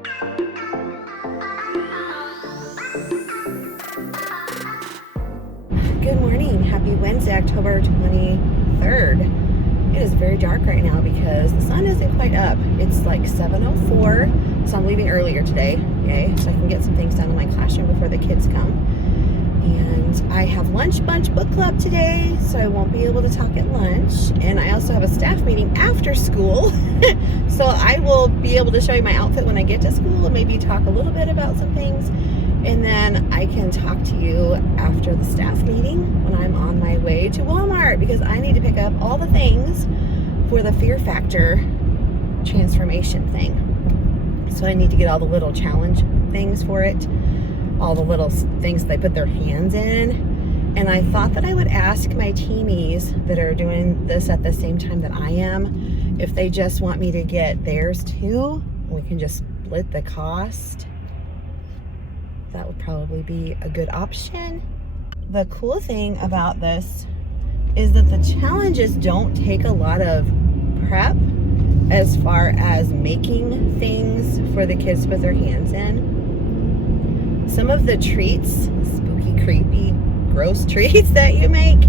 Good morning. Happy Wednesday, October 23rd. It is very dark right now because the sun isn't quite up. It's like 7:04, so I'm leaving earlier today, yay, so I can get some things done in my classroom before the kids come. And I have Lunch Bunch book club today, so I won't be able to talk at lunch. And I also have a staff meeting after school, so I will be able to show you my outfit when I get to school and maybe talk a little bit about some things. And then I can talk to you after the staff meeting when I'm on my way to Walmart, because I need to pick up all the things for the Fear Factor transformation thing. So I need to get all the little challenge things for it, all the little things they put their hands in. And I thought that I would ask my teamies that are doing this at the same time that I am, if they just want me to get theirs too. We can just split the cost. That would probably be a good option. The cool thing about this is that the challenges don't take a lot of prep as far as making things for the kids to put their hands in. Some of the treats, spooky, creepy, gross treats that you make,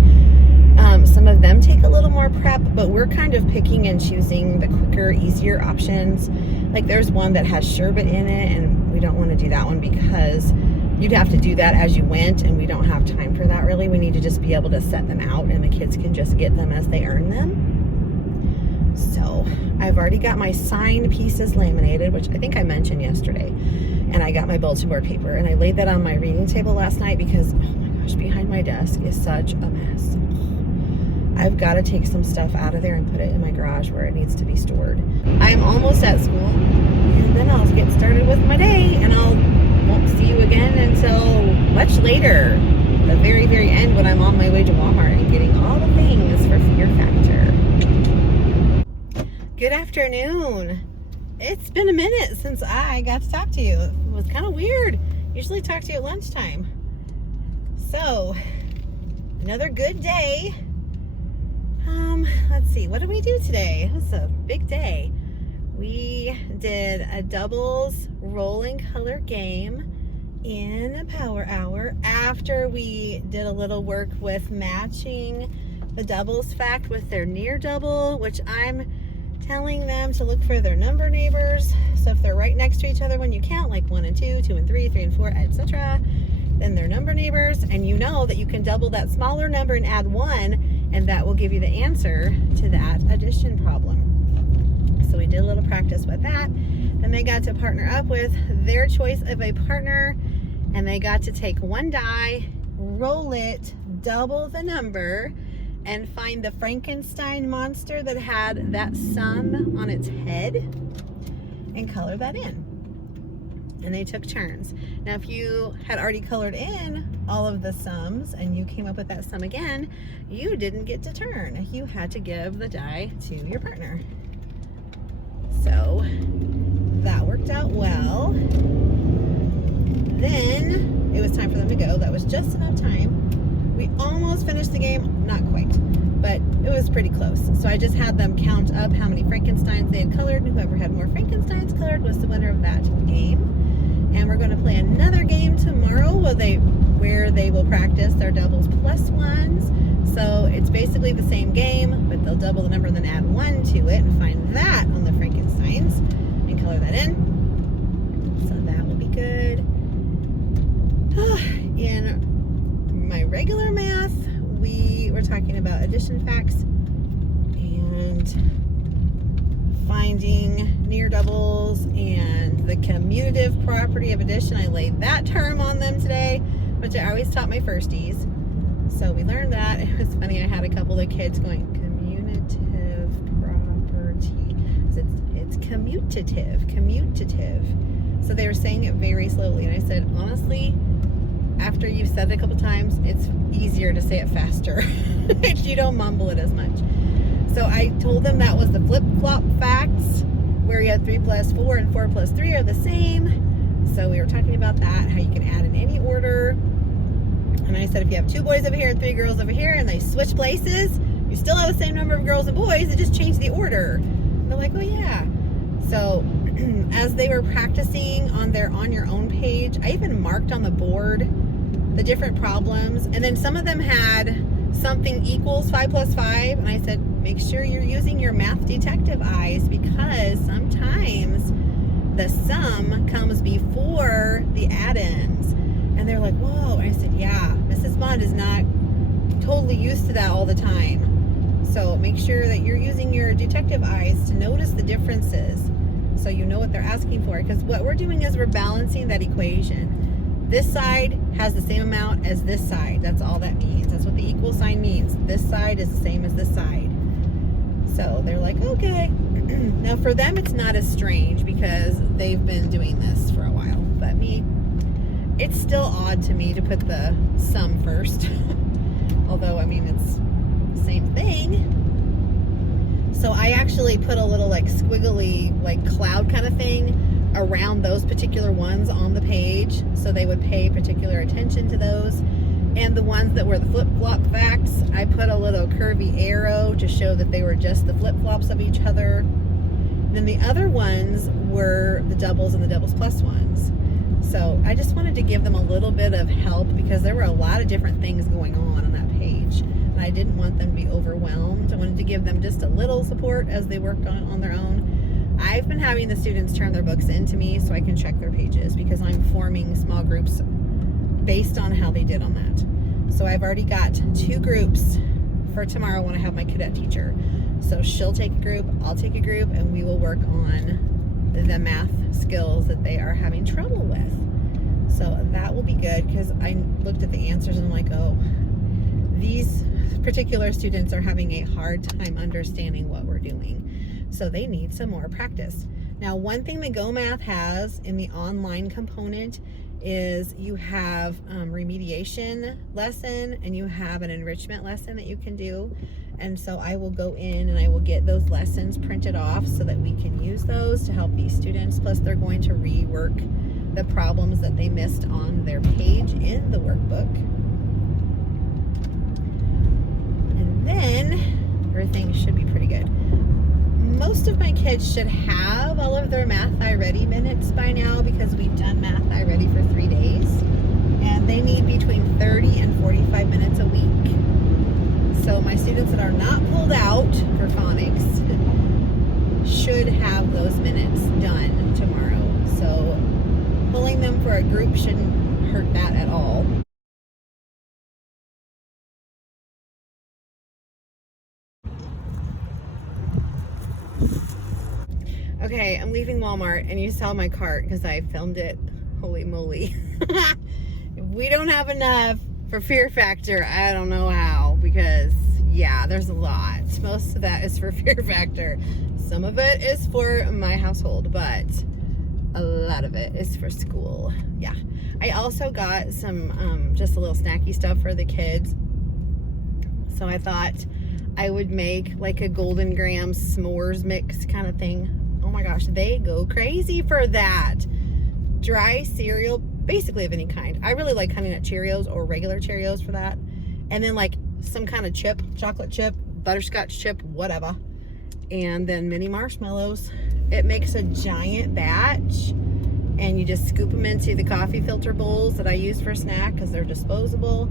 some of them take a little more prep, but we're kind of picking and choosing the quicker, easier options. Like there's one that has sherbet in it, and we don't want to do that one because you'd have to do that as you went, and we don't have time for that really. We need to just be able to set them out, and the kids can just get them as they earn them. So I've already got my signed pieces laminated, which I think I mentioned yesterday, and I got my bulletin board paper, and I laid that on my reading table last night because, oh my gosh, behind my desk is such a mess. I've got to take some stuff out of there and put it in my garage where it needs to be stored. I am almost at school, and then I'll get started with my day, and won't see you again until much later, the very, very end, when I'm on my way to Walmart and getting all the things for Fear Factor. Good afternoon. It's been a minute since I got to talk to you. It was kind of weird. Usually talk to you at lunchtime. So, another good day. Let's see, what did we do today? It was a big day. We did a doubles rolling color game in a power hour after we did a little work with matching the doubles fact with their near double, which I'm telling them to look for their number neighbors. So if they're right next to each other when you count, like 1 and 2, 2 and 3, 3 and 4, etc., then they're number neighbors, and you know that you can double that smaller number and add 1, and that will give you the answer to that addition problem. So we did a little practice with that. Then they got to partner up with their choice of a partner, and they got to take one die, roll it, double the number, and find the Frankenstein monster that had that sum on its head and color that in. And they took turns. Now, if you had already colored in all of the sums and you came up with that sum again, you didn't get to turn. You had to give the die to your partner. So that worked out well. Then it was time for them to go. That was just enough time. We almost finished the game, not quite, but it was pretty close. So I just had them count up how many Frankensteins they had colored, and whoever had more Frankensteins colored was the winner of that game. And we're going to play another game tomorrow where they will practice their doubles plus ones. So it's basically the same game, but they'll double the number and then add 1 to it and find that on the Frankensteins and color that in. So that will be good. In my regular math, we were talking about addition facts and finding near doubles and the commutative property of addition. I laid that term on them today, which I always taught my firsties. So we learned that. It was funny, I had a couple of kids going, commutative property. It's commutative. So they were saying it very slowly, and I said, honestly, after you've said it a couple times, it's easier to say it faster. You don't mumble it as much. So I told them that was the flip-flop facts, where you had 3 plus 4 and 4 plus 3 are the same. So we were talking about that, how you can add in any order. And I said if you have 2 boys over here and 3 girls over here and they switch places, you still have the same number of girls and boys, it just changed the order. And they're like, oh yeah. So as they were practicing on their On Your Own page, I even marked on the board the different problems, and then some of them had something equals 5 plus 5, and I said, make sure you're using your math detective eyes, because sometimes the sum comes before the add-ins. And they're like, whoa. And I said, yeah, Mrs. Bond is not totally used to that all the time. So make sure that you're using your detective eyes to notice the differences, so you know what they're asking for. Because what we're doing is we're balancing that equation. This side has the same amount as this side. That's all that means. That's what the equal sign means. This side is the same as this side. So they're like, okay. Now for them, it's not as strange because they've been doing this for a while. But me, it's still odd to me to put the sum first. Although, I mean, it's the same thing. So I actually put a little like squiggly, like cloud kind of thing around those particular ones on the page, so they would pay particular attention to those. And the ones that were the flip-flop facts, I put a little curvy arrow to show that they were just the flip-flops of each other. And then the other ones were the doubles and the doubles plus ones. So I just wanted to give them a little bit of help, because there were a lot of different things going on that page, and I didn't want them to be overwhelmed. I wanted to give them just a little support as they worked on their own. I've been having the students turn their books into me so I can check their pages, because I'm forming small groups based on how they did on that. So I've already got 2 groups for tomorrow when I have my cadet teacher. So she'll take a group, I'll take a group, and we will work on the math skills that they are having trouble with. So that will be good, because I looked at the answers and I'm like, oh, these particular students are having a hard time understanding what we're doing. So they need some more practice. Now, one thing that Go Math has in the online component is you have remediation lesson, and you have an enrichment lesson that you can do. And so I will go in and I will get those lessons printed off so that we can use those to help these students. Plus they're going to rework the problems that they missed on their page in the workbook. And then everything should be pretty good. Most of my kids should have all of their Math I Ready minutes by now, because we've done Math I Ready for 3 days, and they need between 30 and 45 minutes a week. So my students that are not pulled out for phonics should have those minutes done tomorrow. So pulling them for a group shouldn't hurt that at all. Okay, I'm leaving Walmart, and you saw my cart because I filmed it. Holy moly. We don't have enough for Fear Factor. I don't know how, because yeah, there's a lot. Most of that is for Fear Factor. Some of it is for my household, but a lot of it is for school. Yeah. I also got some just a little snacky stuff for the kids. So I thought I would make like a Golden Graham s'mores mix kind of thing. Oh my gosh, they go crazy for that. Dry cereal, basically of any kind. I really like Honey Nut Cheerios or regular Cheerios for that. And then like some kind of chip, chocolate chip, butterscotch chip, whatever. And then mini marshmallows. It makes a giant batch, and you just scoop them into the coffee filter bowls that I use for snack because they're disposable,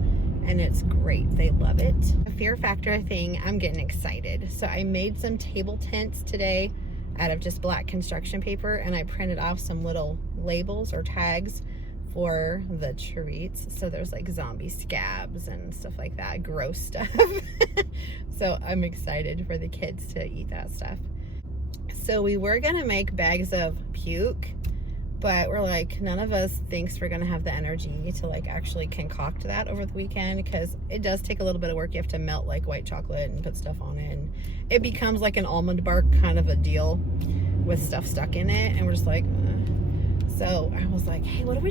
and it's great. They love it. A Fear Factor thing, I'm getting excited. So I made some table tents today out of just black construction paper, and I printed off some little labels or tags for the treats. So there's like zombie scabs and stuff like that, gross stuff. So I'm excited for the kids to eat that stuff. So we were gonna make bags of puke, but we're like, none of us thinks we're gonna have the energy to like actually concoct that over the weekend, because it does take a little bit of work. You have to melt like white chocolate and put stuff on it, and it becomes like an almond bark kind of a deal with stuff stuck in it, and we're just like, So I was like, hey, why don't we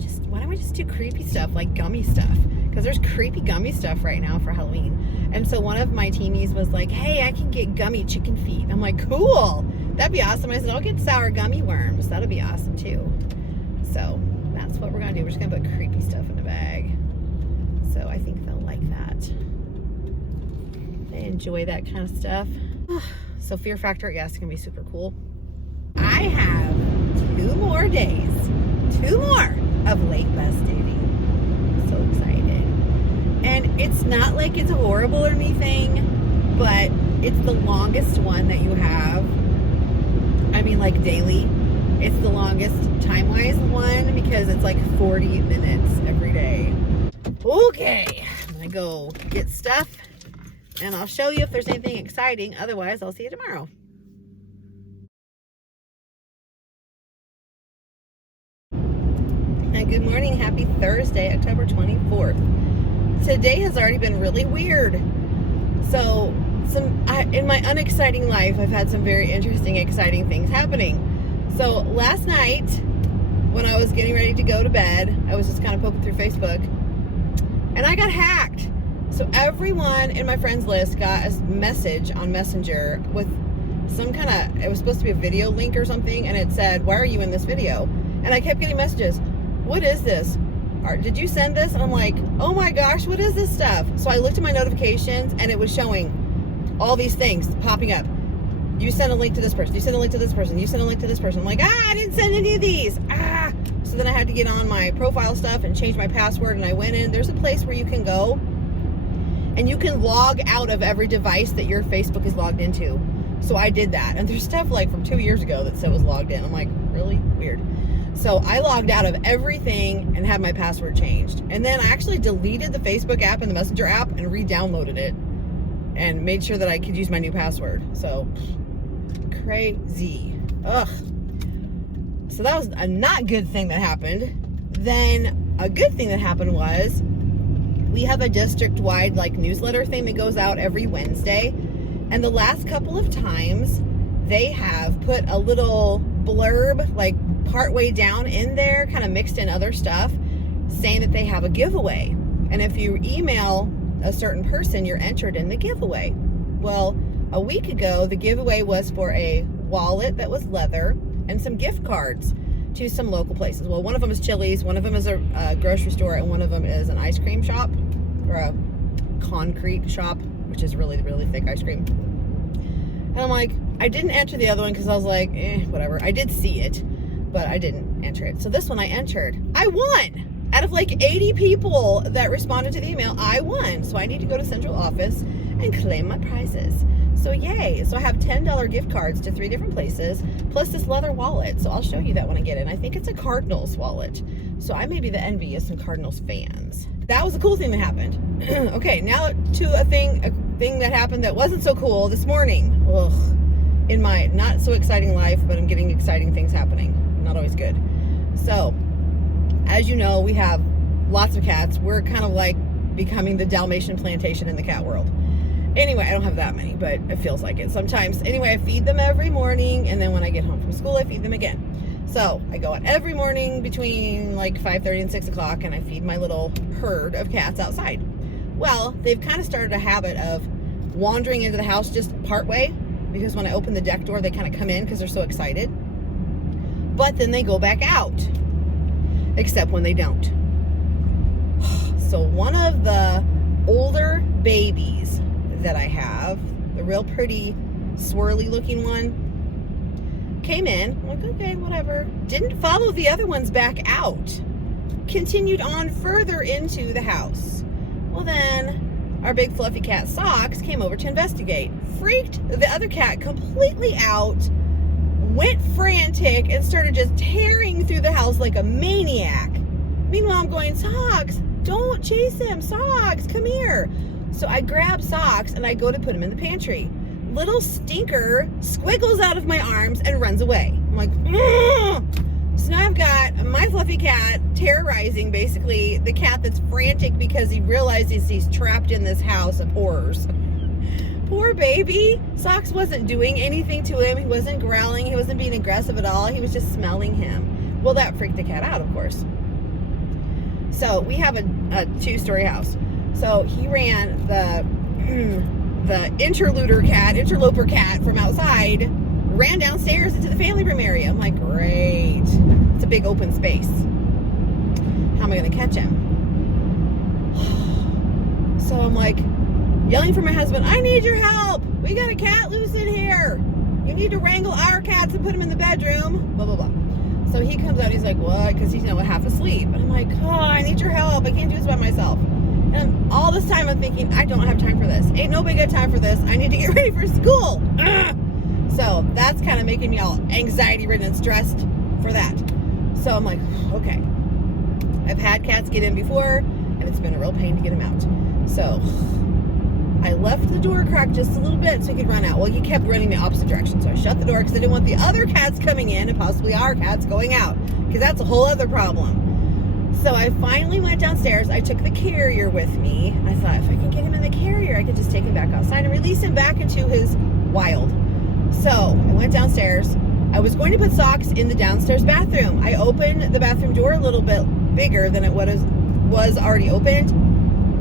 just do creepy stuff, like gummy stuff? Because there's creepy gummy stuff right now for Halloween. And so one of my teamies was like, hey, I can get gummy chicken feet. I'm like, cool, that'd be awesome. I said, I'll get sour gummy worms. That'll be awesome too. So that's what we're gonna do. We're just gonna put creepy stuff in the bag. So I think they'll like that. They enjoy that kind of stuff. So Fear Factor, yeah, it's gonna be super cool. I have more days. 2 more of late bus dating. So excited. And it's not like it's horrible or anything, but it's the longest one that you have. I mean, like daily. It's the longest time-wise one because it's like 40 minutes every day. Okay, I'm gonna go get stuff and I'll show you if there's anything exciting. Otherwise, I'll see you tomorrow. And good morning, happy Thursday, October 24th. Today has already been really weird. So, in my unexciting life, I've had some very interesting, exciting things happening. So last night, when I was getting ready to go to bed, I was just kind of poking through Facebook, and I got hacked. So everyone in my friends list got a message on Messenger with some kind of, it was supposed to be a video link or something, and it said, "Why are you in this video?" And I kept getting messages. "What is this? Or, did you send this?" And I'm like, oh my gosh, what is this stuff? So I looked at my notifications, and it was showing all these things popping up. You sent a link to this person. You sent a link to this person. You sent a link to this person. I'm like, I didn't send any of these. So then I had to get on my profile stuff and change my password, and I went in. There's a place where you can go and you can log out of every device that your Facebook is logged into. So I did that. And there's stuff like from 2 years ago that said was logged in. I'm like, really weird. So I logged out of everything and had my password changed. And then I actually deleted the Facebook app and the Messenger app and re-downloaded it and made sure that I could use my new password. So crazy. Ugh. So that was a not good thing that happened. Then a good thing that happened was we have a district-wide like newsletter thing that goes out every Wednesday. And the last couple of times they have put a little blurb like partway down in there, kind of mixed in other stuff, saying that they have a giveaway. And if you email a certain person, you're entered in the giveaway. Well, a week ago, the giveaway was for a wallet that was leather and some gift cards to some local places. Well, one of them is Chili's, one of them is a grocery store, and one of them is an ice cream shop, or a concrete shop, which is really, really thick ice cream. And I'm like, I didn't enter the other one because I was like, whatever. I did see it, but I didn't enter it. So this one I entered. I won! Out of like 80 people that responded to the email, I won. So I need to go to central office and claim my prizes. So yay. So I have $10 gift cards to 3 different places, plus this leather wallet. So I'll show you that when I get in. I think it's a Cardinals wallet. So I may be the envy of some Cardinals fans. That was a cool thing that happened. Okay, now to a thing that happened that wasn't so cool this morning. Ugh. In my not so exciting life, but I'm getting exciting things happening. Not always good. So, as you know, we have lots of cats. We're kind of like becoming the Dalmatian plantation in the cat world. Anyway, I don't have that many, but it feels like it sometimes. Anyway, I feed them every morning, and then when I get home from school, I feed them again. So I go out every morning between like 5:30 and 6 o'clock, and I feed my little herd of cats outside. Well, they've kind of started a habit of wandering into the house just part way, because when I open the deck door, they kind of come in because they're so excited. But then they go back out, except when they don't. So one of the older babies that I have, the real pretty swirly looking one, came in. I'm like, okay, whatever. Didn't follow the other ones back out. Continued on further into the house. Well then, our big fluffy cat Socks came over to investigate. Freaked the other cat completely out, went frantic, and started just tearing through the house like a maniac. Meanwhile, I'm going, Socks, don't chase him. Socks, come here. So I grab Socks and I go to put him in the pantry. Little stinker squiggles out of my arms and runs away. I'm like, ugh! So now I've got my fluffy cat terrorizing basically the cat that's frantic because he realizes he's trapped in this house of horrors. Poor baby. Socks wasn't doing anything to him. He wasn't growling. He wasn't being aggressive at all. He was just smelling him. Well, that freaked the cat out, of course. So we have a 2-story house. So he ran the interloper cat from outside, ran downstairs into the family room area. I'm like, great. It's a big open space. How am I going to catch him? So I'm like yelling for my husband, I need your help. We got a cat loose in here. You need to wrangle our cats and put them in the bedroom. Blah, blah, blah. So he comes out, he's like, what? Because he's, half asleep. And I'm like, oh, I need your help. I can't do this by myself. And all this time I'm thinking, I don't have time for this. Ain't no big good time for this. I need to get ready for school. Ugh. So that's kind of making me all anxiety-ridden and stressed for that. So I'm like, okay. I've had cats get in before, and it's been a real pain to get them out. So I left the door cracked just a little bit so he could run out. Well, he kept running the opposite direction, so I shut the door because I didn't want the other cats coming in and possibly our cats going out, because that's a whole other problem. So I finally went downstairs. I took the carrier with me. I thought if I can get him in the carrier, I could just take him back outside and release him back into his wild. So I went downstairs. I was going to put socks in the downstairs bathroom. I opened the bathroom door a little bit bigger than it was already opened.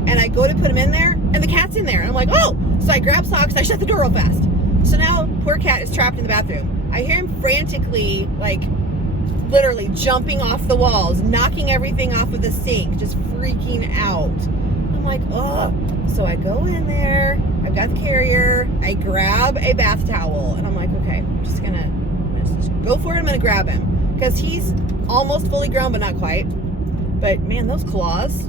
And I go to put him in there, and the cat's in there. And I'm like, oh! So I grab socks, I shut the door real fast. So now, poor cat is trapped in the bathroom. I hear him frantically, like, literally jumping off the walls, knocking everything off of the sink, just freaking out. I'm like, oh. So I go in there, I've got the carrier, I grab a bath towel, and I'm like, okay, I'm just gonna just go for it, I'm gonna grab him. Because he's almost fully grown, but not quite. But man, those claws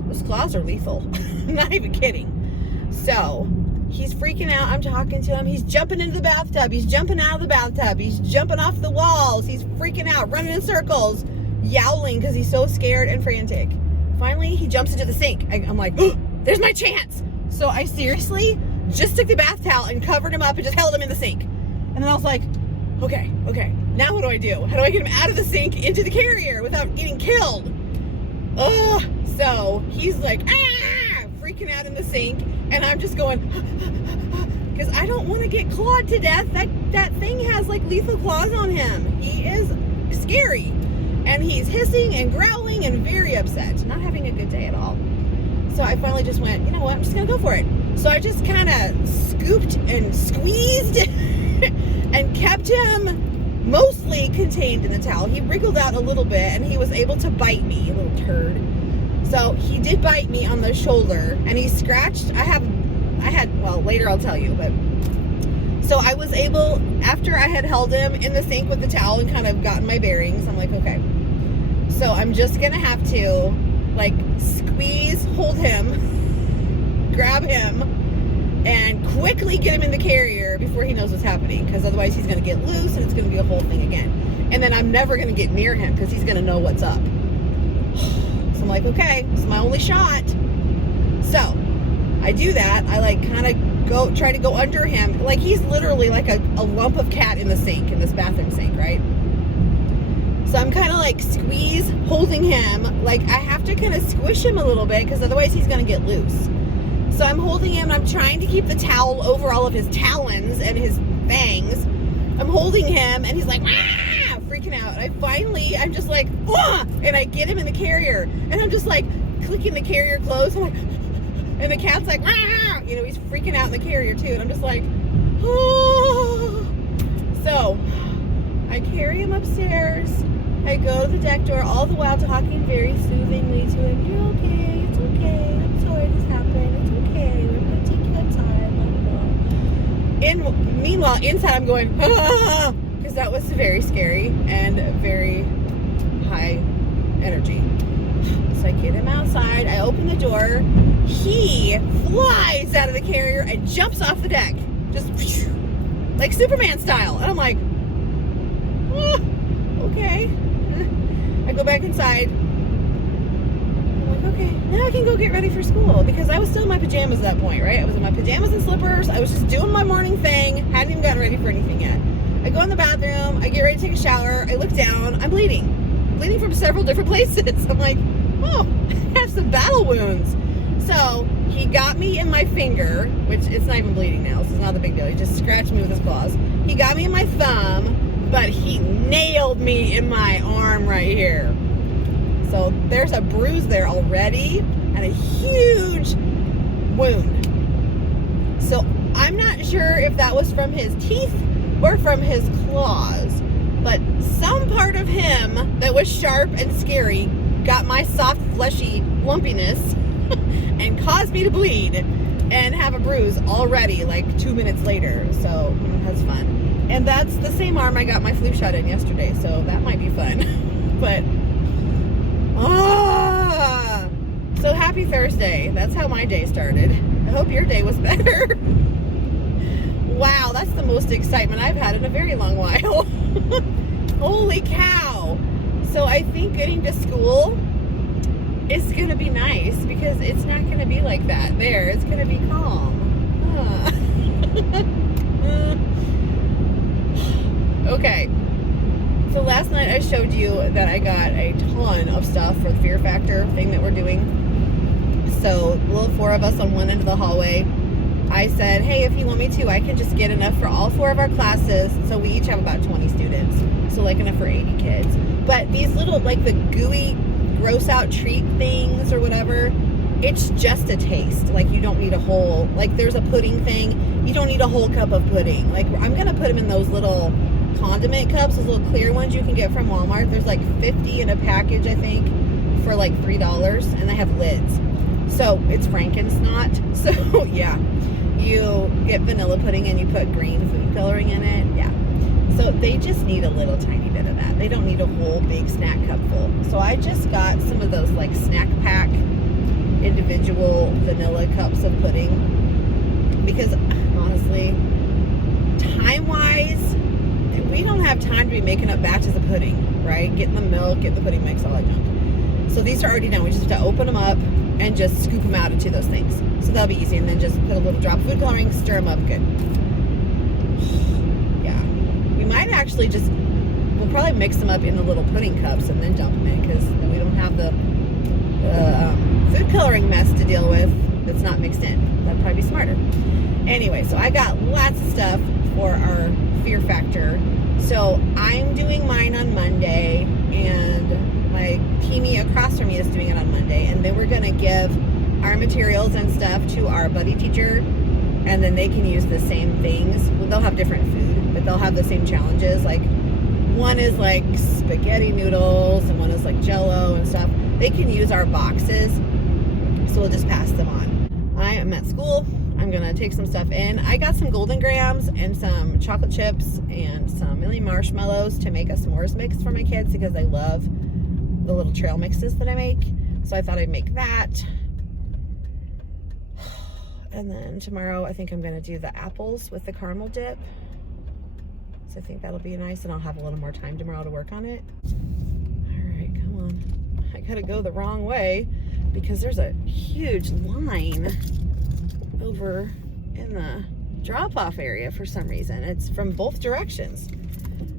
are lethal. I'm not even kidding. So he's freaking out. I'm talking to him. He's jumping into the bathtub. He's jumping out of the bathtub. He's jumping off the walls. He's freaking out, running in circles, yowling because he's so scared and frantic. Finally, he jumps into the sink. I'm like, oh, there's my chance. So I seriously just took the bath towel and covered him up and just held him in the sink. And then I was like, okay, now what do I do? How do I get him out of the sink into the carrier without getting killed? Oh, so he's like, freaking out in the sink, and I'm just going, because I don't want to get clawed to death. That thing has like lethal claws on him. He is scary, and he's hissing and growling and very upset, not having a good day at all. So I finally just went, you know what, I'm just gonna go for it. So I just kind of scooped and squeezed and kept him mostly contained in the towel. He wriggled out a little bit, and he was able to bite me, a little turd. So he did bite me on the shoulder, and he scratched. Well, later I'll tell you, but so I was able, after I had held him in the sink with the towel and kind of gotten my bearings, I'm like, okay, so I'm just gonna have to like squeeze, hold him, grab him, and quickly get him in the carrier before he knows what's happening, because otherwise he's going to get loose and it's going to be a whole thing again. And then I'm never going to get near him because he's going to know what's up. So I'm like, okay, it's my only shot. So I do that. I like kind of try to go under him. Like he's literally like a lump of cat in the sink, in this bathroom sink, right? So I'm kind of like squeeze holding him. Like I have to kind of squish him a little bit because otherwise he's going to get loose. So I'm holding him, and I'm trying to keep the towel over all of his talons and his fangs. I'm holding him, and he's like, ah, freaking out. And I'm just like, ah, and I get him in the carrier, and I'm just like clicking the carrier closed. I'm like, and the cat's like, ah, he's freaking out in the carrier too. And I'm just like, oh. So I carry him upstairs. I go to the deck door, all the while talking very soothingly to him. You're okay. It's okay. I'm sorry this happened. It's okay. We're going to take you outside. Blah, blah, blah. Meanwhile, inside I'm going, because that was very scary and very high energy. So I get him outside. I open the door. He flies out of the carrier and jumps off the deck. Just like Superman style. And I'm like, okay. I go back inside. I'm like, okay, now I can go get ready for school, because I was still in my pajamas at that point, right? I was in my pajamas and slippers. I was just doing my morning thing. Hadn't even gotten ready for anything yet. I go in the bathroom. I get ready to take a shower. I look down. I'm bleeding. Bleeding from several different places. I'm like, oh, I have some battle wounds. So he got me in my finger, which it's not even bleeding now, so it's not a big deal. He just scratched me with his claws. He got me in my thumb, but he nailed me in my arm right here. So there's a bruise there already and a huge wound. So I'm not sure if that was from his teeth or from his claws, but some part of him that was sharp and scary got my soft, fleshy lumpiness and caused me to bleed and have a bruise already like 2 minutes later. So that's fun. And that's the same arm I got my flu shot in yesterday, so that might be fun. But, so happy Thursday. That's how my day started. I hope your day was better. Wow, that's the most excitement I've had in a very long while. Holy cow. So I think getting to school is going to be nice because it's not going to be like that there. It's going to be calm. Okay. So last night I showed you that I got a ton of stuff for the Fear Factor thing that we're doing. So the little 4 of us on one end of the hallway, I said, hey, if you want me to, I can just get enough for all 4 of our classes. So we each have about 20 students. So like enough for 80 kids. But these little, like the gooey, gross out treat things or whatever, it's just a taste. Like you don't need a whole, like there's a pudding thing. You don't need a whole cup of pudding. Like I'm going to put them in those little condiment cups, those little clear ones you can get from Walmart. There's like 50 in a package, I think, for like $3, and they have lids. So it's Franken-snot. So yeah, you get vanilla pudding and you put green food coloring in it. Yeah. So they just need a little tiny bit of that. They don't need a whole big snack cup full. So I just got some of those like snack pack individual vanilla cups of pudding because honestly, time-wise, we don't have time to be making up batches of pudding, right? Getting the milk, getting the pudding mix, all that junk. So these are already done. We just have to open them up and just scoop them out into those things. So that'll be easy. And then just put a little drop of food coloring, stir them up good. Yeah. We might actually just, we'll probably mix them up in the little pudding cups and then dump them in because we don't have the food coloring mess to deal with that's not mixed in. That'd probably be smarter. Anyway, so I got lots of stuff for our Fear Factor. So I'm doing mine on Monday, and my teamie across from me is doing it on Monday, and then we're going to give our materials and stuff to our buddy teacher, and then they can use the same things. Well, they'll have different food, but they'll have the same challenges. Like one is like spaghetti noodles, and one is like Jello and stuff. They can use our boxes, so we'll just pass them on. I am at school. I'm gonna take some stuff in. I got some golden grams and some chocolate chips and some mini marshmallows to make a s'mores mix for my kids because they love the little trail mixes that I make. So I thought I'd make that. And then tomorrow I think I'm gonna do the apples with the caramel dip. So I think that'll be nice, and I'll have a little more time tomorrow to work on it. All right, come on. I gotta go the wrong way because there's a huge line over in the drop-off area for some reason. It's from both directions.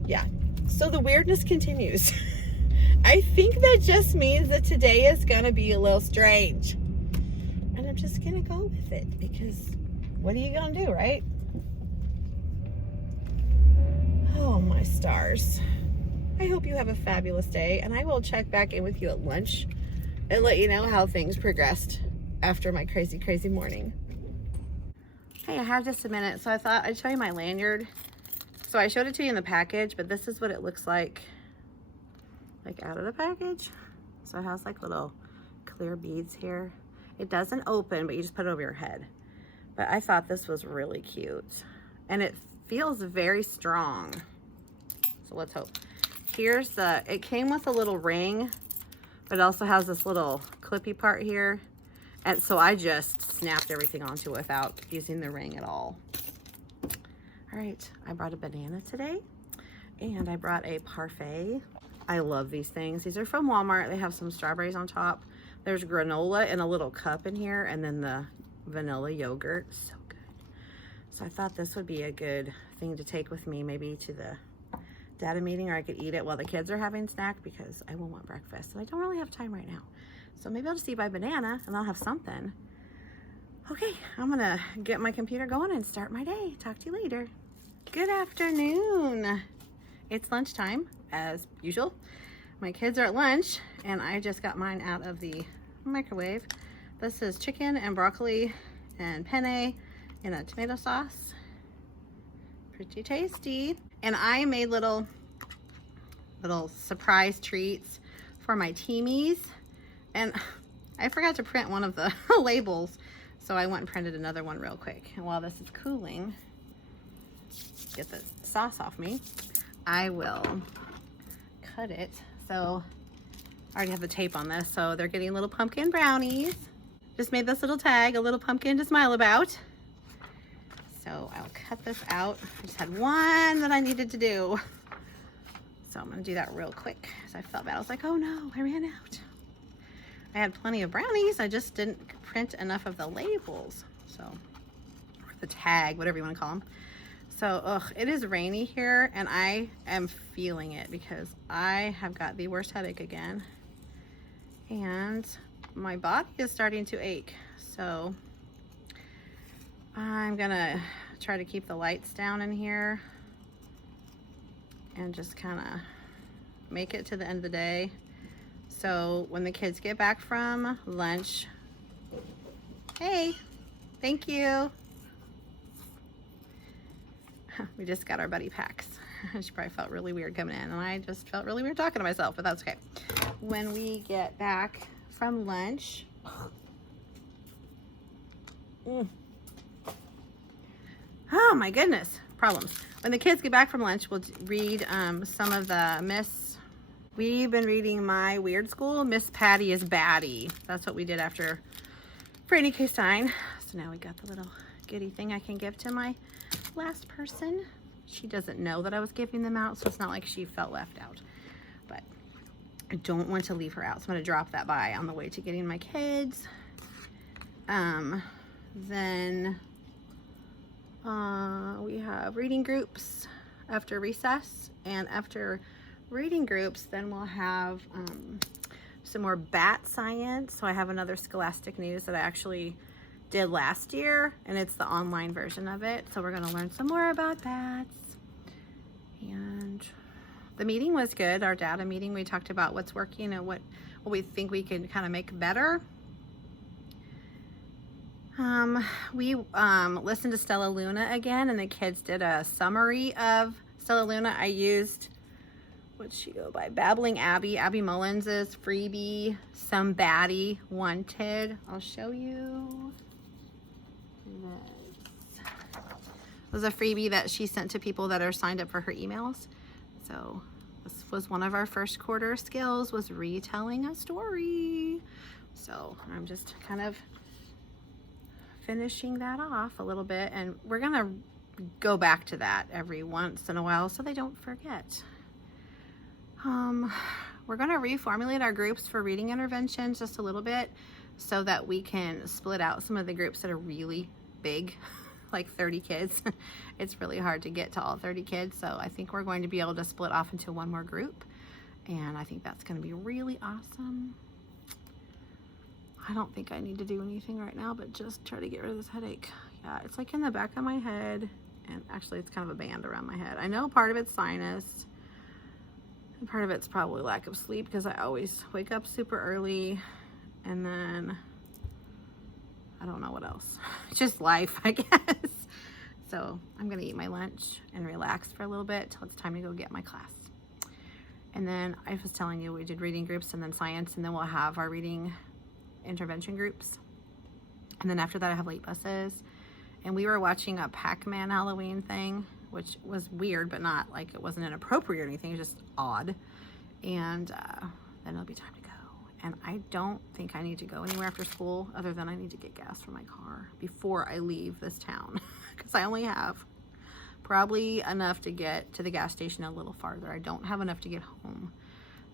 Yeah, so the weirdness continues. I think that just means that today is gonna be a little strange, and I'm just gonna go with it because what are you gonna do, right? Oh my stars. I hope you have a fabulous day, and I will check back in with you at lunch and let you know how things progressed after my crazy morning. Hey, I have just a minute, so I thought I'd show you my lanyard. So I showed it to you in the package, but this is what it looks like out of the package. So it has like little clear beads here. It doesn't open, but you just put it over your head. But I thought this was really cute, and it feels very strong. So let's hope. Here's the, it came with a little ring, but it also has this little clippy part here. And so I just snapped everything onto it without using the ring at all. All right, I brought a banana today, and I brought a parfait. I love these things. These are from Walmart. They have some strawberries on top. There's granola in a little cup in here, and then the vanilla yogurt. So good. So I thought this would be a good thing to take with me, maybe to the data meeting, or I could eat it while the kids are having snack because I will want breakfast, and I don't really have time right now. So maybe I'll just eat my banana and I'll have something. Okay, I'm gonna get my computer going and start my day. Talk to you later. Good afternoon. It's lunchtime, as usual. My kids are at lunch, and I just got mine out of the microwave. This is chicken and broccoli and penne in a tomato sauce. Pretty tasty. And I made little surprise treats for my teamies. And I forgot to print one of the labels, so I went and printed another one real quick. And while this is cooling, get the sauce off me, I will cut it So I already have the tape on this. So they're getting little pumpkin brownies. Just made this little tag, a little pumpkin to smile about. So I'll cut this out. I just had one that I needed to do. So I'm gonna do that real quick because I felt bad. I was like, oh no, I ran out. I had plenty of brownies. I just didn't print enough of the labels. So, or the tag, whatever you want to call them. So, it is rainy here and I am feeling it because I have got the worst headache again. And my body is starting to ache. So, I'm gonna try to keep the lights down in here and just kind of make it to the end of the day. So when the kids get back from lunch, hey, thank you. We just got our buddy packs. She probably felt really weird coming in, and I just felt really weird talking to myself, but that's okay. When we get back from lunch, oh my goodness, problems. When the kids get back from lunch, we'll read some of the we've been reading My Weird School, Miss Patty is Batty. That's what we did after Frankie K. Stein. So now we got the little goodie thing I can give to my last person. She doesn't know that I was giving them out, so it's not like she felt left out. But I don't want to leave her out, so I'm gonna drop that by on the way to getting my kids. Then we have reading groups after recess, and after reading groups then we'll have some more bat science. So I have another Scholastic News that I actually did last year, and it's the online version of it. So we're going to learn some more about bats. And the meeting was good, our data meeting. We talked about what's working and what we think we can kind of make better. We listened to Stella Luna again, and the kids did a summary of Stella Luna. I used, what'd she go by? Babbling Abby, Abby Mullins's freebie, some Batty wanted. I'll show you this. It was a freebie that she sent to people that are signed up for her emails. So this was one of our first quarter skills, was retelling a story. So I'm just kind of finishing that off a little bit, and we're gonna go back to that every once in a while so they don't forget. We're gonna reformulate our groups for reading interventions just a little bit so that we can split out some of the groups that are really big, like 30 kids. It's really hard to get to all 30 kids, so I think we're going to be able to split off into one more group, and I think that's gonna be really awesome. I don't think I need to do anything right now, but just try to get rid of this headache. Yeah, it's like in the back of my head, and actually it's kind of a band around my head. I know part of it's sinus, and part of it's probably lack of sleep because I always wake up super early, and then I don't know what else. It's just life, I guess. So I'm gonna eat my lunch and relax for a little bit till it's time to go get my class. And then I was telling you we did reading groups and then science, and then we'll have our reading intervention groups, and then after that I have late buses. And we were watching a Pac-Man Halloween thing, which was weird, but not like it wasn't inappropriate or anything, it was just odd. And then it'll be time to go, and I don't think I need to go anywhere after school other than I need to get gas for my car before I leave this town because I only have probably enough to get to the gas station a little farther. I don't have enough to get home.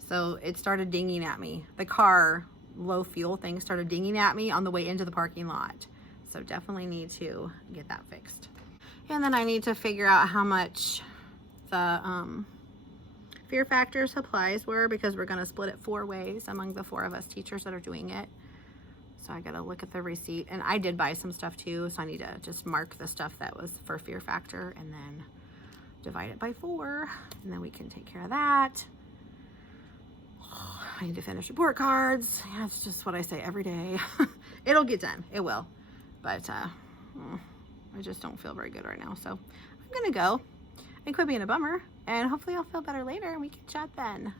So it started dinging at me. The car low fuel thing started dinging at me on the way into the parking lot. So definitely need to get that fixed. And then I need to figure out how much the Fear Factor supplies were, because we're going to split it 4 ways among the 4 of us teachers that are doing it. So I got to look at the receipt, and I did buy some stuff too, so I need to just mark the stuff that was for Fear Factor and then divide it by 4, and then we can take care of that. I need to finish report cards. Yeah, it's just what I say every day. It'll get done. It will. But I just don't feel very good right now. So I'm going to go and quit being a bummer. And hopefully I'll feel better later and we can chat then.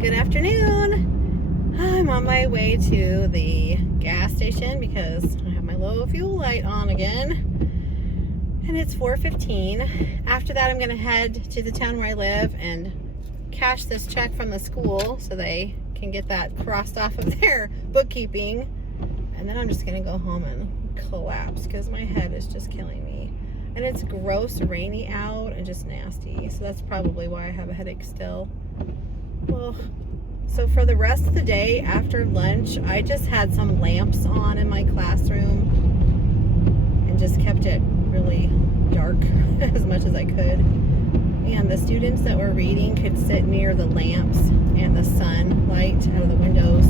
Good afternoon. I'm on my way to the gas station because I have my low fuel light on again. And it's 4:15. After that, I'm going to head to the town where I live and cash this check from the school so they can get that crossed off of their bookkeeping. And then I'm just gonna go home and collapse because my head is just killing me. And it's gross, rainy out, and just nasty. So that's probably why I have a headache still. Well, so for the rest of the day after lunch, I just had some lamps on in my classroom and just kept it really dark as much as I could. And the students that were reading could sit near the lamps and the sunlight out of the windows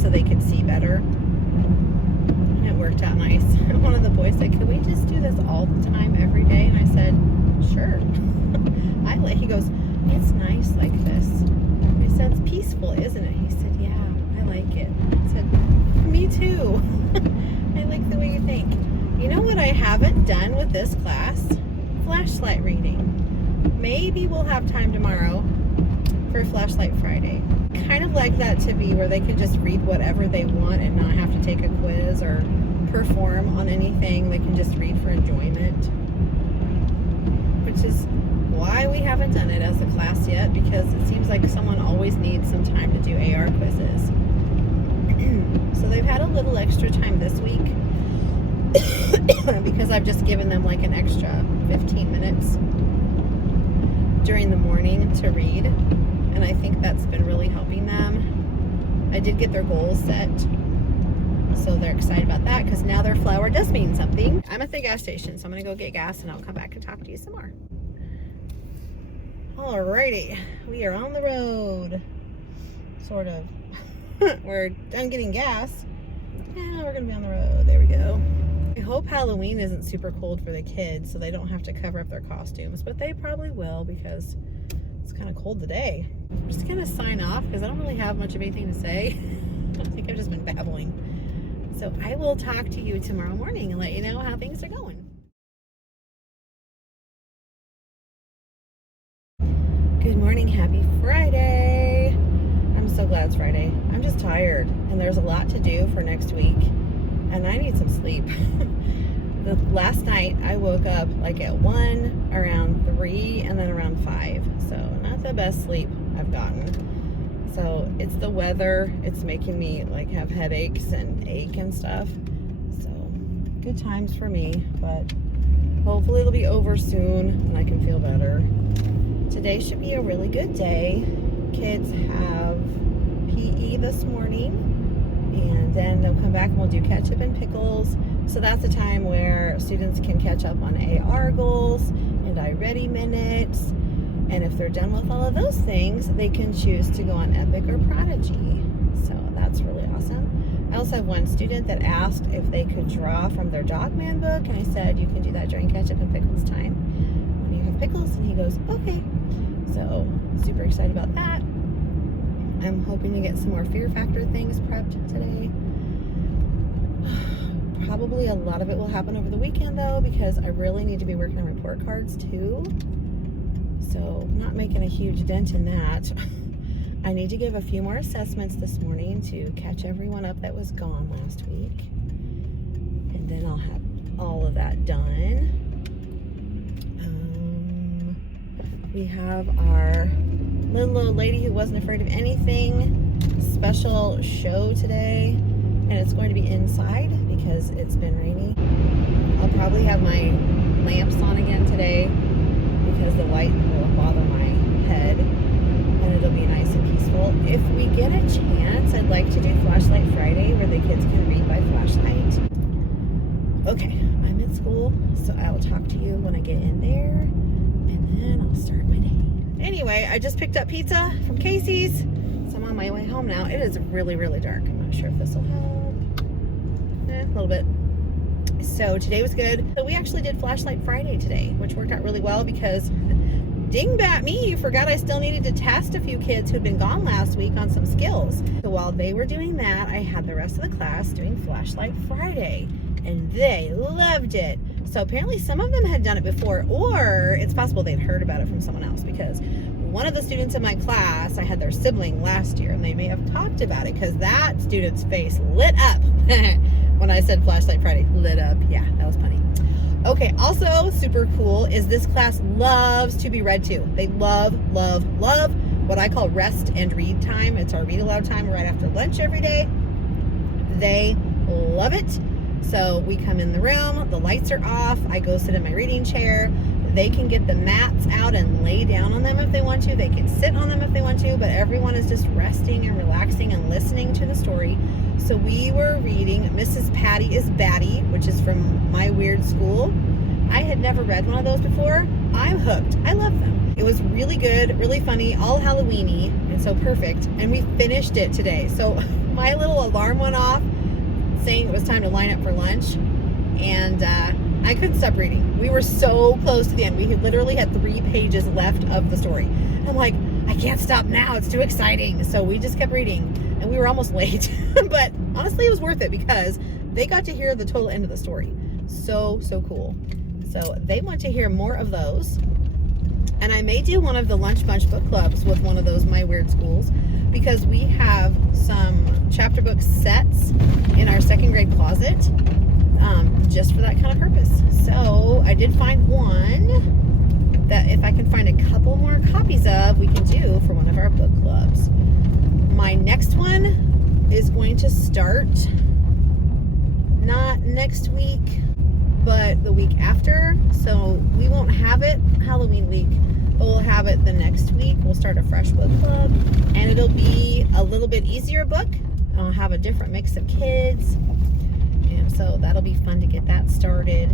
so they could see better. And it worked out nice. One of the boys said, "Can we just do this all the time, every day?" And I said, "Sure." He goes, "It's nice like this." I said, "It's peaceful, isn't it?" He said, "Yeah, I like it." I said, "Me too." I like the way you think. You know what I haven't done with this class? Flashlight reading. Maybe we'll have time tomorrow for Flashlight Friday. Kind of like that to be where they can just read whatever they want and not have to take a quiz or perform on anything. They can just read for enjoyment, which is why we haven't done it as a class yet, because it seems like someone always needs some time to do AR quizzes. So they've had a little extra time this week because I've just given them like an extra 15 minutes during the morning to read, and I think that's been really helping them. I did get their goals set, so they're excited about that because now their flower does mean something. I'm at the gas station, so I'm gonna go get gas and I'll come back and talk to you some more. Alrighty, we are on the road, sort of. We're done getting gas. Now we're gonna be on the road. There we go. I hope Halloween isn't super cold for the kids so they don't have to cover up their costumes, but they probably will because it's kind of cold today. I'm just gonna sign off because I don't really have much of anything to say. I think I've just been babbling. So I will talk to you tomorrow morning and let you know how things are going. Good morning, happy Friday. I'm so glad it's Friday. I'm just tired and there's a lot to do for next week and I need some sleep. Last night I woke up like at 1, around 3, and then around 5. So not the best sleep I've gotten. So it's the weather. It's making me like have headaches and ache and stuff. So good times for me, but hopefully it'll be over soon and I can feel better. Today should be a really good day. Kids have PE this morning, and then they'll come back and we'll do ketchup and pickles. So that's a time where students can catch up on AR goals and iReady minutes. And if they're done with all of those things, they can choose to go on Epic or Prodigy. So that's really awesome. I also have one student that asked if they could draw from their Dogman book, and I said you can do that during ketchup and pickles time when you have pickles, and he goes, okay. So super excited about that. I'm hoping to get some more Fear Factor things prepped today. Probably a lot of it will happen over the weekend though, because I really need to be working on report cards too. So not making a huge dent in that. I need to give a few more assessments this morning to catch everyone up that was gone last week. And then I'll have all of that done. We have our little old lady who wasn't afraid of anything special show today. And it's going to be inside because it's been rainy. I'll probably have my lamps on again today because the light will bother my head and it'll be nice and peaceful. If we get a chance, I'd like to do Flashlight Friday where the kids can read by flashlight. Okay, I'm at school, so I will talk to you when I get in there and then I'll start my day. Anyway, I just picked up pizza from Casey's, so I'm on my way home now. It is really, really dark. I'm not sure if this will help. A little bit. So today was good. So we actually did Flashlight Friday today, which worked out really well because dingbat me, forgot I still needed to test a few kids who'd been gone last week on some skills. So while they were doing that, I had the rest of the class doing Flashlight Friday and they loved it. So apparently some of them had done it before, or it's possible they'd heard about it from someone else, because one of the students in my class, I had their sibling last year and they may have talked about it because that student's face lit up when I said Flashlight Friday. Lit up. Yeah, that was funny. Okay, also super cool is this class loves to be read to. They love what I call rest and read time. It's our read aloud time right after lunch every day. They love it. So we come in the room, the lights are off, I go sit in my reading chair. They can get the mats out and lay down on them if they want to. They can sit on them if they want to, but everyone is just resting and relaxing and listening to the story. So we were reading Mrs. Patty is Batty, which is from my weird school. I had never read one of those before. I'm hooked. I love them. It was really good, really funny, all Halloween-y, and so perfect. And we finished it today. So my little alarm went off saying it was time to line up for lunch, and I couldn't stop reading. We were so close to the end. We had literally had 3 pages left of the story. I'm like, I can't stop now. It's too exciting. So we just kept reading, and we were almost late. But honestly, it was worth it because they got to hear the total end of the story. So cool. So they want to hear more of those. And I may do one of the Lunch Bunch book clubs with one of those My Weird Schools, because we have some chapter book sets in our 2nd grade closet, just for that kind of purpose. So I did find one that if I can find a couple more copies of, we can do for one of our book clubs. My next one is going to start not next week, but the week after. So we won't have it Halloween week, but we'll have it the next week. We'll start a fresh book club, and it'll be a little bit easier book. I'll have a different mix of kids, and so that'll be fun to get that started.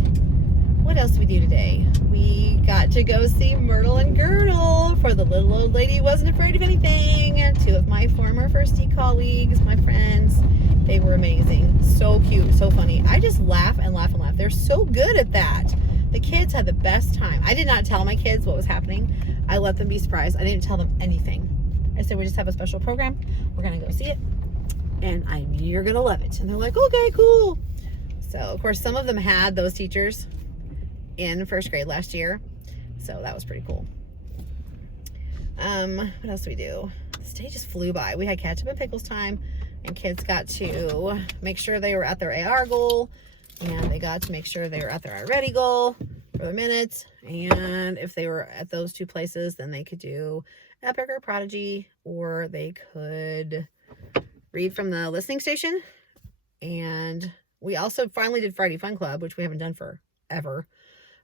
What else did we do today? We got to go see Myrtle and Girdle for the little old lady who wasn't afraid of anything. And 2 of my former firstie colleagues, my friends, they were amazing. So cute, so funny. I just laugh and laugh and laugh. They're so good at that. The kids had the best time. I did not tell my kids what was happening. I let them be surprised. I didn't tell them anything. I said, we just have a special program. We're going to go see it, and you're going to love it. And they're like, okay, cool. So, of course, some of them had those teachers in 1st grade last year. So that was pretty cool. What else did we do? This day just flew by. We had ketchup and pickles time, and kids got to make sure they were at their AR goal, and they got to make sure they were at their already goal for the minutes. And if they were at those 2 places, then they could do Epic or Prodigy, or they could read from the listening station. And we also finally did Friday Fun Club, which we haven't done forever.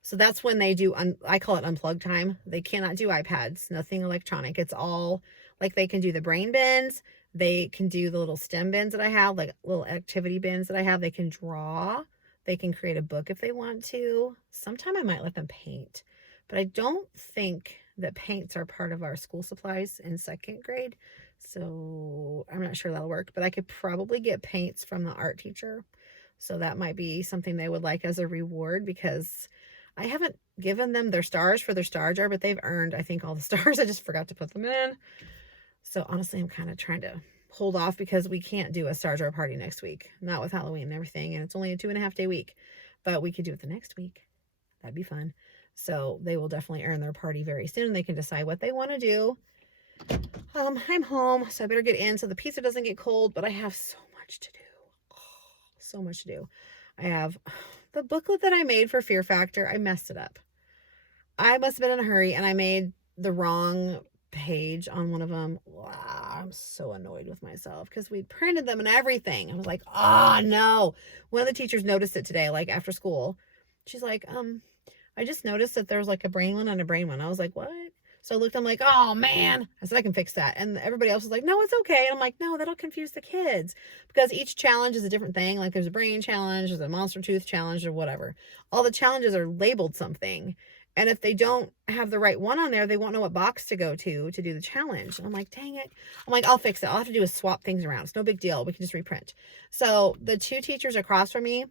So that's when they do, I call it unplugged time. They cannot do iPads, nothing electronic. It's all, like, they can do the brain bins. They can do the little STEM bins that I have, like little activity bins that I have. They can draw. They can create a book if they want to. Sometime I might let them paint. But I don't think that paints are part of our school supplies in 2nd grade. So I'm not sure that'll work. But I could probably get paints from the art teacher. So that might be something they would like as a reward, because I haven't given them their stars for their star jar, but they've earned, I think, all the stars. I just forgot to put them in. So honestly, I'm kind of trying to hold off because we can't do a star jar party next week. Not with Halloween and everything. And it's only a 2.5-day week. But we could do it the next week. That'd be fun. So they will definitely earn their party very soon. They can decide what they want to do. I'm home, so I better get in so the pizza doesn't get cold. But I have so much to do. So much to do. I have the booklet that I made for Fear Factor. I messed it up. I must have been in a hurry, and I made the wrong page on one of them. Wow, I'm so annoyed with myself because we printed them and everything. I was like, oh no. One of the teachers noticed it today, like after school. She's like, I just noticed that there's like a brain one and a brain one. I was like, what? So I looked, I'm like, oh man. I said, I can fix that. And everybody else was like, no, it's okay. And I'm like, no, that'll confuse the kids, because each challenge is a different thing. Like there's a brain challenge, there's a monster tooth challenge, or whatever. All the challenges are labeled something. And if they don't have the right one on there, they won't know what box to go to do the challenge. And I'm like, dang it. I'm like, I'll fix it. All I have to do is swap things around. It's no big deal. We can just reprint. So the 2 teachers across from me,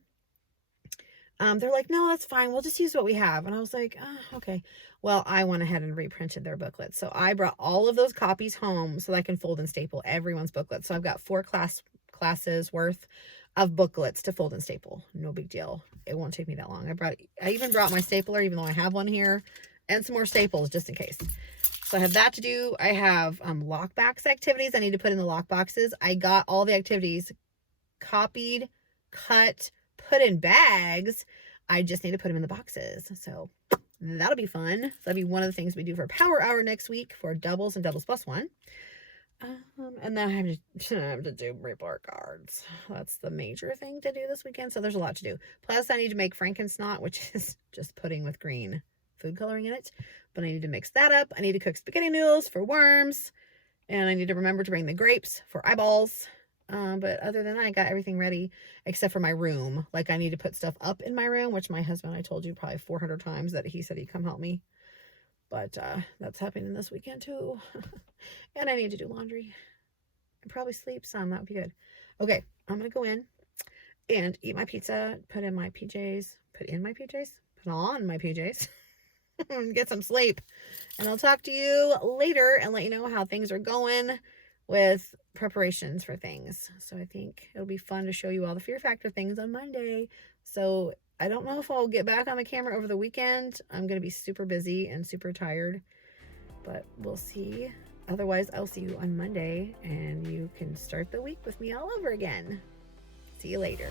they're like, no, that's fine. We'll just use what we have. And I was like, oh, okay. Well, I went ahead and reprinted their booklet. So I brought all of those copies home so that I can fold and staple everyone's booklet. So I've got 4 classes worth of booklets to fold and staple. No big deal. It won't take me that long. I even brought my stapler, even though I have one here, and some more staples just in case. So I have that to do. I have lockbox activities I need to put in the lock boxes. I got all the activities copied, cut, put in bags. I just need to put them in the boxes. So That'll be fun. So that'll be one of the things we do for Power Hour next week for doubles and doubles plus one. And then I have to do report cards. That's the major thing to do this weekend. So there's a lot to do. Plus I need to make Franken-snot, which is just pudding with green food coloring in it. But I need to mix that up. I need to cook spaghetti noodles for worms. And I need to remember to bring the grapes for eyeballs. But other than that, I got everything ready except for my room. Like I need to put stuff up in my room, which my husband, I told you probably 400 times that he said he'd come help me. But that's happening this weekend too. And I need to do laundry and probably sleep some. That would be good. Okay, I'm going to go in and eat my pizza, put in my PJs, put on my PJs, and get some sleep. And I'll talk to you later and let you know how things are going with preparations for things. So I think it'll be fun to show you all the Fear Factor things on Monday. So I don't know if I'll get back on the camera over the weekend. I'm going to be super busy and super tired, but we'll see. Otherwise, I'll see you on Monday and you can start the week with me all over again. See you later.